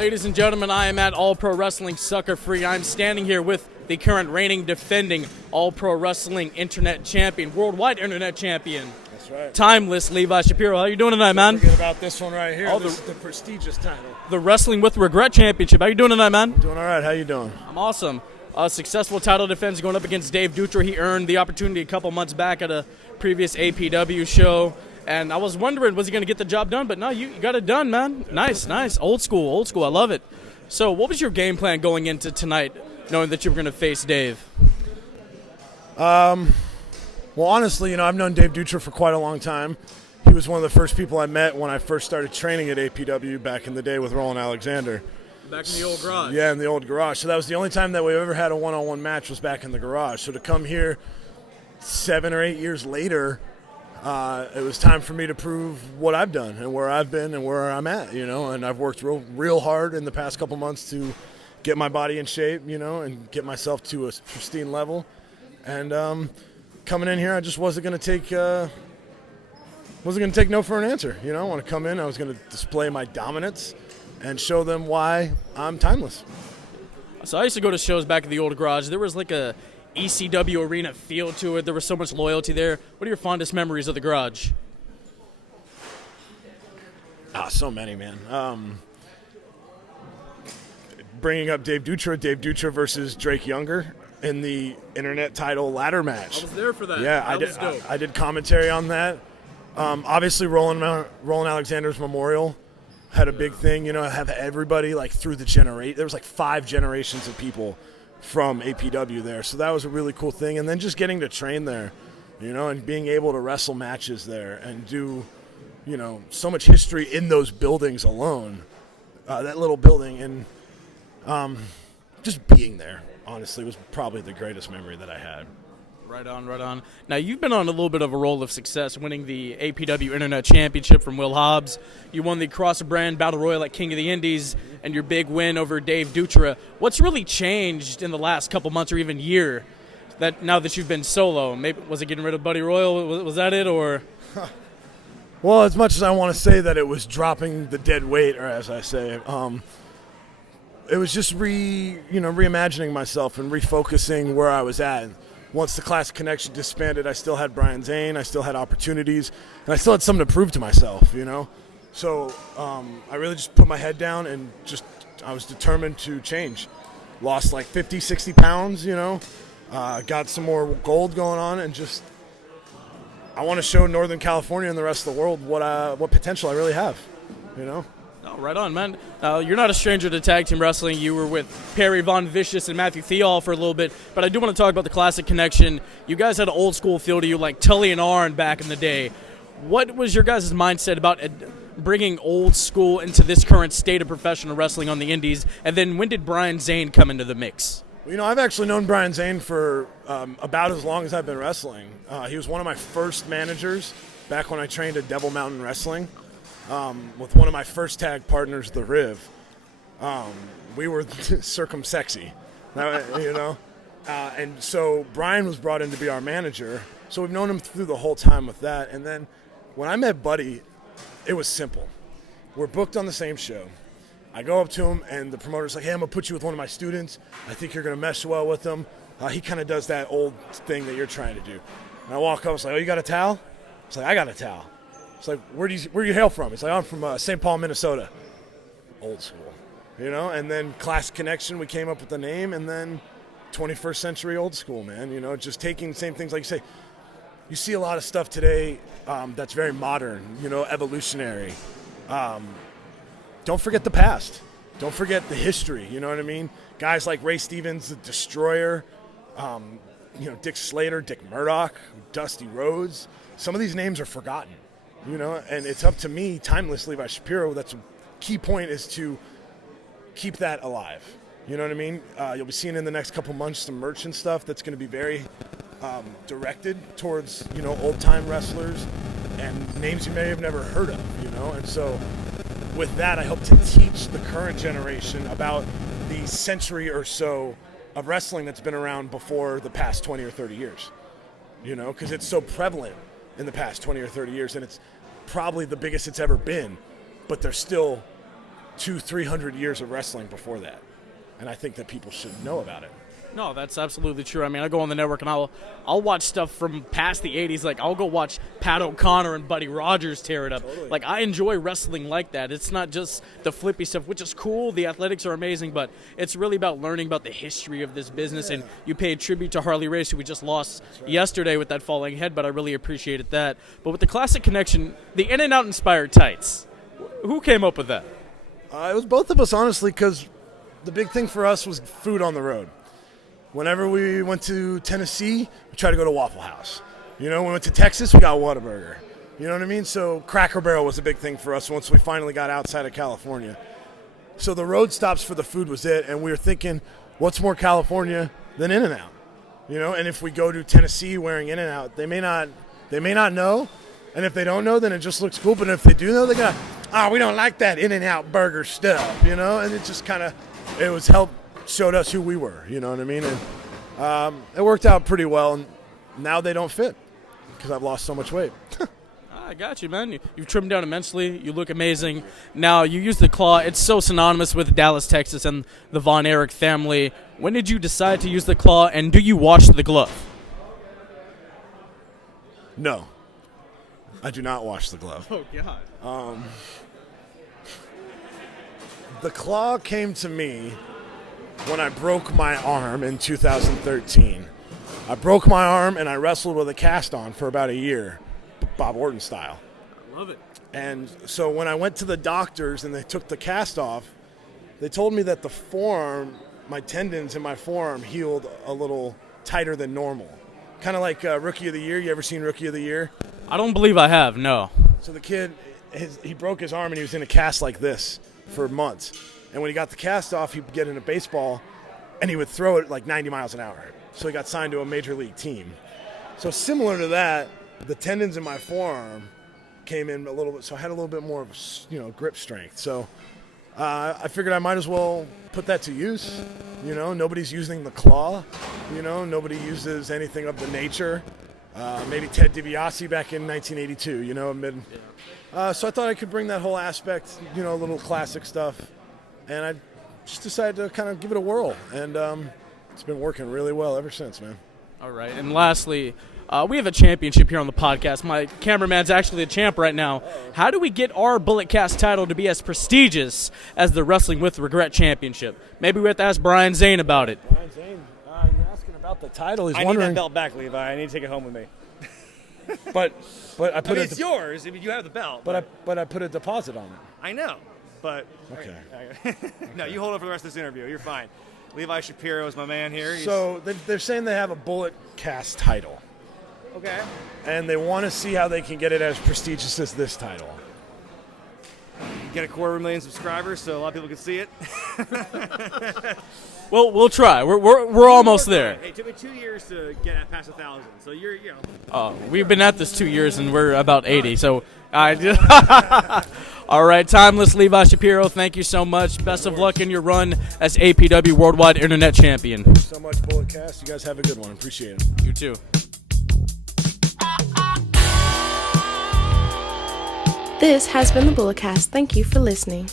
Ladies and gentlemen, I am at All Pro Wrestling Sucker Free. I'm standing here with the current reigning defending All Pro Wrestling Internet Champion, Worldwide Internet Champion. That's right. Timeless Levi Shapiro. How you doing tonight, man? Forget about this one right here. This is the prestigious title. The Wrestling with Regret Championship. How you doing tonight, man? I'm doing all right. How you doing? I'm awesome. Successful title defense going up against Dave Dutra. He earned the opportunity a couple months back at a previous APW show. And I was wondering, was he going to get the job done? But no, you got it done, man. Nice. Old school. I love it. So what was your game plan going into tonight, knowing that you were going to face Dave? Well, honestly, I've known Dave Dutra for quite a long time. He was one of the first people I met when I first started training at APW back in the day with Roland Alexander. Back in the old garage. Yeah, in the old garage. So that was the only time that we ever had a one-on-one match was back in the garage. So to come here 7 or 8 years later, it was time for me to prove what I've done and where I've been and where I'm at, and I've worked real hard in the past couple months to get my body in shape, and get myself to a pristine level. And coming in here, I just wasn't going to take no for an answer. I want to come in, I was going to display my dominance and show them why I'm timeless. So I used to go to shows back in the old garage. There was like a ECW arena feel to it. There was so much loyalty there. What are your fondest memories of the garage? So many, man. Bringing up Dave Dutra versus Drake Younger in the Internet Title ladder match. I was there for that. Yeah, I did commentary on that. Obviously, Roland Alexander's memorial had a big thing. Have everybody through the generation. There was 5 generations of people from APW there, so that was a really cool thing. And then just getting to train there, and being able to wrestle matches there and do, so much history in those buildings alone, that little building, and just being there, honestly, was probably the greatest memory that I had. Right on. Now, you've been on a little bit of a roll of success, winning the APW Internet Championship from Will Hobbs. You won the Cross-Brand Battle Royal at King of the Indies, and your big win over Dave Dutra. What's really changed in the last couple months or even year that now that you've been solo? Maybe was it getting rid of Buddy Royal? Was that it, or? Well, as much as I want to say that it was dropping the dead weight, or as I say, it was just reimagining myself and refocusing where I was at. Once the Classic Connection disbanded, I still had Brian Zane, I still had opportunities, and I still had something to prove to myself, So I really just put my head down and I was determined to change. Lost 50, 60 pounds, got some more gold going on, and I want to show Northern California and the rest of the world what potential I really have, Oh, right on, man. You're not a stranger to tag team wrestling. You were with Perry Von Vicious and Matthew Theall for a little bit, but I do want to talk about the Classic Connection. You guys had an old school feel to you, like Tully and Arn back in the day. What was your guys' mindset about bringing old school into this current state of professional wrestling on the indies? And then when did Brian Zane come into the mix? Well, I've actually known Brian Zane for about as long as I've been wrestling. He was one of my first managers back when I trained at Devil Mountain Wrestling. With one of my first tag partners, the Riv. We were circumsexy, and so Brian was brought in to be our manager. So we've known him through the whole time with that. And then when I met Buddy, it was simple. We're booked on the same show. I go up to him, and the promoter's like, "Hey, I'm going to put you with one of my students. I think you're going to mesh well with him." He kind of does that old thing that you're trying to do. And I walk up, I was like, "Oh, you got a towel?" It's like, "I got a towel." It's like, where do you hail from? It's like, I'm from St. Paul, Minnesota. Old school, And then Classic Connection, we came up with the name, and then 21st century old school, man. Just taking the same things, like you say. You see a lot of stuff today that's very modern, evolutionary. Don't forget the past. Don't forget the history, you know what I mean? Guys like Ray Stevens, the Destroyer, Dick Slater, Dick Murdoch, Dusty Rhodes. Some of these names are forgotten. And it's up to me, timeless Levi Shapiro. That's a key point, is to keep that alive. You know what I mean? You'll be seeing in the next couple months some merch and stuff that's going to be very directed towards, old-time wrestlers and names you may have never heard of, And so with that, I hope to teach the current generation about the century or so of wrestling that's been around before the past 20 or 30 years, because it's so prevalent in the past 20 or 30 years, and it's probably the biggest it's ever been, but there's still 200-300 years of wrestling before that. And I think that people should know about it. No, that's absolutely true. I mean, I go on the network and I'll watch stuff from past the 80s. Like, I'll go watch Pat O'Connor and Buddy Rogers tear it up. Totally. Like, I enjoy wrestling like that. It's not just the flippy stuff, which is cool. The athletics are amazing, but it's really about learning about the history of this business. And you paid tribute to Harley Race, who we just lost yesterday with that falling head, but I really appreciated that. But with the Classic Connection, the InNOut Inspired tights, who came up with that? It was both of us, honestly, because the big thing for us was food on the road. Whenever we went to Tennessee, we tried to go to Waffle House. You know, we went to Texas, we got Whataburger. You know what I mean? So Cracker Barrel was a big thing for us once we finally got outside of California. So the road stops for the food was it, and we were thinking, what's more California than In-N-Out? You know, and if we go to Tennessee wearing In-N-Out, they may not know, and if they don't know, then it just looks cool. But if they do know, they got, we don't like that In-N-Out burger stuff, you know? And it just kind of, showed us who we were, you know what I mean? And it worked out pretty well, and now they don't fit because I've lost so much weight. I got you, man. You've trimmed down immensely. You look amazing. Now, you use the claw. It's so synonymous with Dallas, Texas, and the Von Erich family. When did you decide to use the claw, and do you wash the glove? No, I do not wash the glove. Oh, God. The claw came to me when I broke my arm in 2013. I broke my arm and I wrestled with a cast on for about a year, Bob Orton style. I love it. And so when I went to the doctors and they took the cast off, they told me that the forearm, my tendons in my forearm healed a little tighter than normal. Kind of like Rookie of the Year. You ever seen Rookie of the Year? I don't believe I have, no. So the kid, he broke his arm and he was in a cast like this for months. And when he got the cast off, he'd get in a baseball, and he would throw it like 90 miles an hour. So he got signed to a major league team. So similar to that, the tendons in my forearm came in a little bit, so I had a little bit more of, grip strength. So I figured I might as well put that to use. You know, nobody's using the claw. You know, nobody uses anything of the nature. Maybe Ted DiBiase back in 1982. You know, so I thought I could bring that whole aspect. You know, a little classic stuff. And I just decided to kind of give it a whirl. And it's been working really well ever since, man. All right. And lastly, we have a championship here on the podcast. My cameraman's actually the champ right now. How do we get our Bullet Cast title to be as prestigious as the Wrestling with Regret Championship? Maybe we have to ask Brian Zane about it. Brian Zane, you're asking about the title. He's wondering. I need that belt back, Levi. I need to take it home with me. But I put it's yours. I mean, you have the belt. But I put a deposit on it. I know. But okay. No, you hold it for the rest of this interview. You're fine. Levi Shapiro is my man here. So they're saying they have a Bullet Cast title. Okay. And they want to see how they can get it as prestigious as this title. Get 250,000 subscribers so a lot of people can see it. Well, we'll try. We're almost there. Hey, it took me 2 years to get past 1,000. So you're. We've been at this 2 years and we're about 80. So all right, Timeless Levi Shapiro, thank you so much. Best of luck in your run as APW Worldwide Internet Champion. Thanks so much, Bullet Cast. You guys have a good one. Appreciate it. You too. This has been the Bulletcast. Thank you for listening.